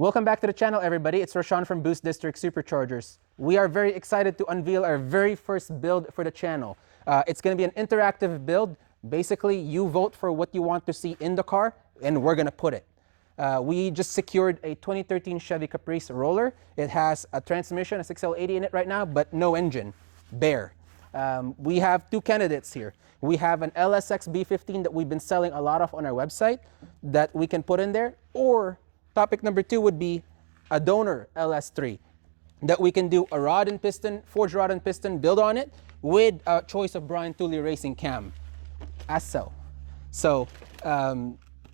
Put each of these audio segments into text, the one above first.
Welcome back to the channel, everybody. It's Roshan from Boost District Superchargers. We are very excited to unveil our very first build for the channel. It's going to be an interactive build. Basically, you vote for what you want to see in the car, and we're going to put it. We just secured a 2013 Chevy Caprice roller. It has a transmission, a 6L80 in it right now, but no engine, bare. We have two candidates here. We have an LSX B15 that we've been selling a lot of on our website that we can put in there, or topic number two would be a donor LS3 that we can do a rod and piston, forged rod and piston build on it with a choice of Brian Tooley Racing cam as so. So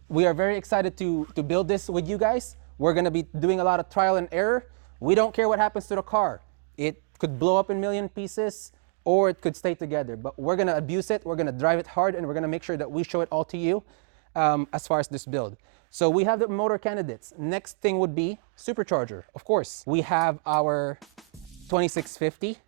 we are very excited to build this with you guys. We're going to be doing a lot of trial and error. We don't care what happens to the car. It could blow up in a million pieces, or it could stay together, but we're going to abuse it, we're going to drive it hard, and we're going to make sure that we show it all to you as far as this build. So we have the motor candidates. Next thing would be supercharger, of course. We have our 2650,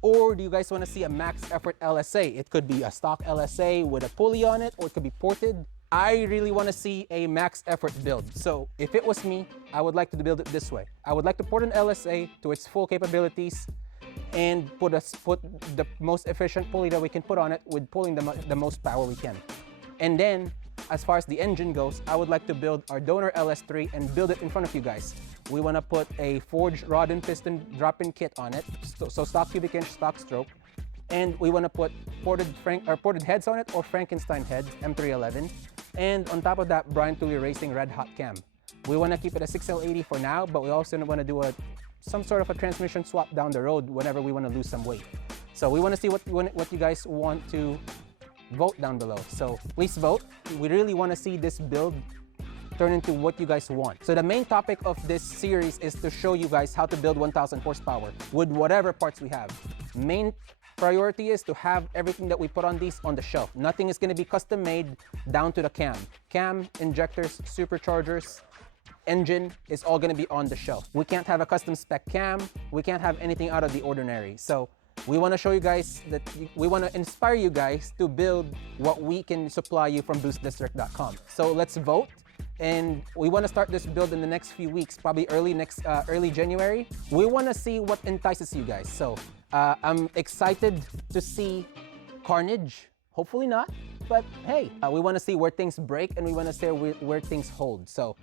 or do you guys want to see a max effort LSA? It could be a stock LSA with a pulley on it, or it could be ported. I really want to see a max effort build. So if it was me, I would like to build it this way. I would like to port an LSA to its full capabilities and put the most efficient pulley that we can put on it with pulling the most power we can. And then, as far as the engine goes, I would like to build our donor LS3 and build it in front of you guys. We want to put a forged rod and piston drop-in kit on it, so stock cubic inch, stock stroke. And we want to put ported heads on it, or Frankenstein heads, M311. And on top of that, Brian Tooley Racing red hot cam. We want to keep it a 6L80 for now, but we also want to do some sort of a transmission swap down the road whenever we want to lose some weight. So we want to see what you guys want to vote down below. So please vote. We really want to see this build turn into what you guys want. So the main topic of this series is to show you guys how to build 1000 horsepower with whatever parts we have. Main priority is to have everything that we put on these on the shelf. Nothing is going to be custom made down to the cam. Cam, injectors, superchargers, engine is all going to be on the shelf. We can't have a custom spec cam. We can't have anything out of the ordinary. So we want to show you guys that we want to inspire you guys to build what we can supply you from boostdistrict.com. So let's vote, and we want to start this build in the next few weeks, probably early January. We want to see what entices you guys. So I'm excited to see carnage. Hopefully not, but hey, we want to see where things break, and we want to see where things hold. So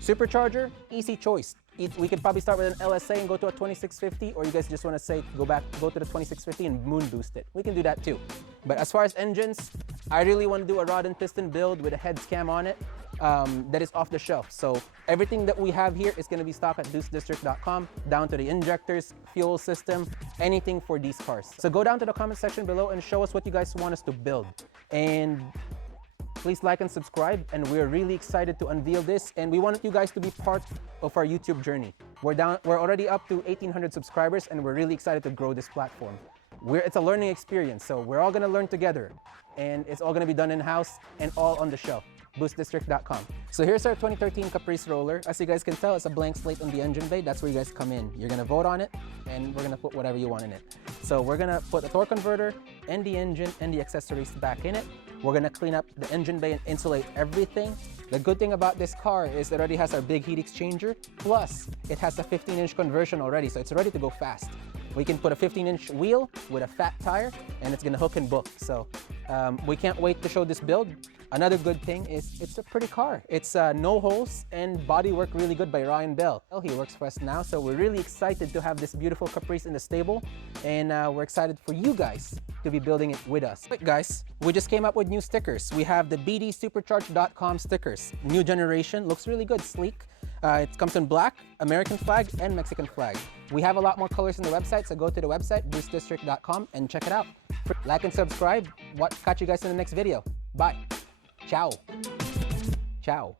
supercharger, easy choice. We could probably start with an LSA and go to a 2650, or you guys just want to say go to the 2650 and moon boost it. We can do that too. But as far as engines, I really want to do a rod and piston build with a heads cam on it that is off the shelf. So everything that we have here is going to be stock at boostdistrict.com, down to the injectors, fuel system, anything for these cars. So go down to the comment section below and show us what you guys want us to build. And please like and subscribe, and we're really excited to unveil this, and we want you guys to be part of our YouTube journey. We're already up to 1,800 subscribers, and we're really excited to grow this platform. It's a learning experience, so we're all going to learn together, and it's all going to be done in-house and all on the shelf. boostdistrict.com. So here's our 2013 Caprice roller. As you guys can tell, it's a blank slate on the engine bay. That's where you guys come in. You're going to vote on it, and we're going to put whatever you want in it. So we're going to put a torque converter and the engine and the accessories back in it. We're going to clean up the engine bay and insulate everything. The good thing about this car is it already has our big heat exchanger, plus it has a 15-inch conversion already, so it's ready to go fast. We can put a 15-inch wheel with a fat tire, and it's going to hook and book. So we can't wait to show this build. Another good thing is it's a pretty car. It's no holes, and body work really good by Ryan Bell. He works for us now, so we're really excited to have this beautiful Caprice in the stable, and we're excited for you guys to be building it with us. But guys, we just came up with new stickers. We have the bdsupercharge.com stickers. New generation, looks really good, sleek. It comes in black, American flag, and Mexican flag. We have a lot more colors on the website, so go to the website, boostdistrict.com, and check it out. Like and subscribe. Catch you guys in the next video. Bye. Ciao. Ciao.